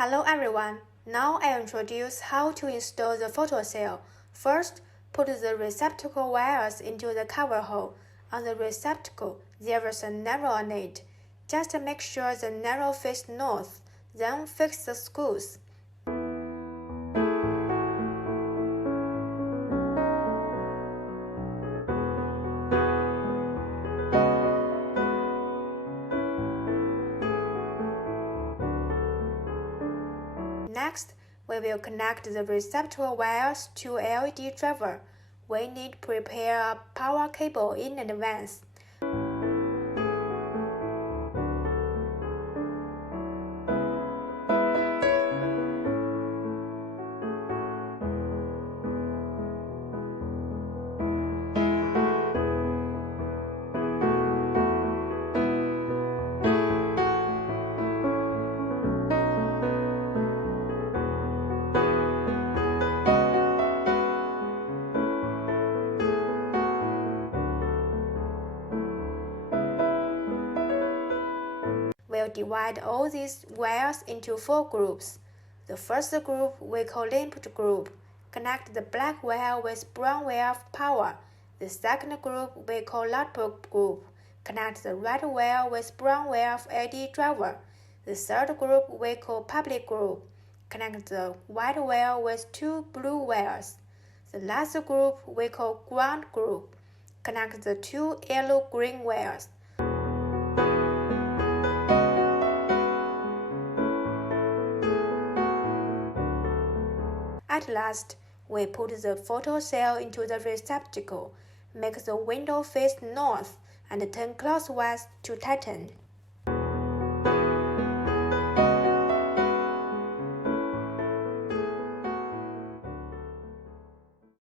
Hello everyone, now I introduce how to install the photocell. First, put the receptacle wires into the cover hole. On the receptacle, there is a narrow on it. Just make sure the narrow faces north, then fix the screws. Next, we will connect the receptacle wires to LED driver. We need to prepare a power cable in advance. We'll divide all these wires into 4 groups. The first group we call input group. Connect the black wire with brown wire of power. The second group we call output group. Connect the red wire with brown wire of LED driver. The third group we call public group. Connect the white wire with 2 blue wires. The last group we call ground group. Connect the 2 yellow-green wires. At last, we put the photocell into the receptacle, make the window face north, and turn clockwise to tighten.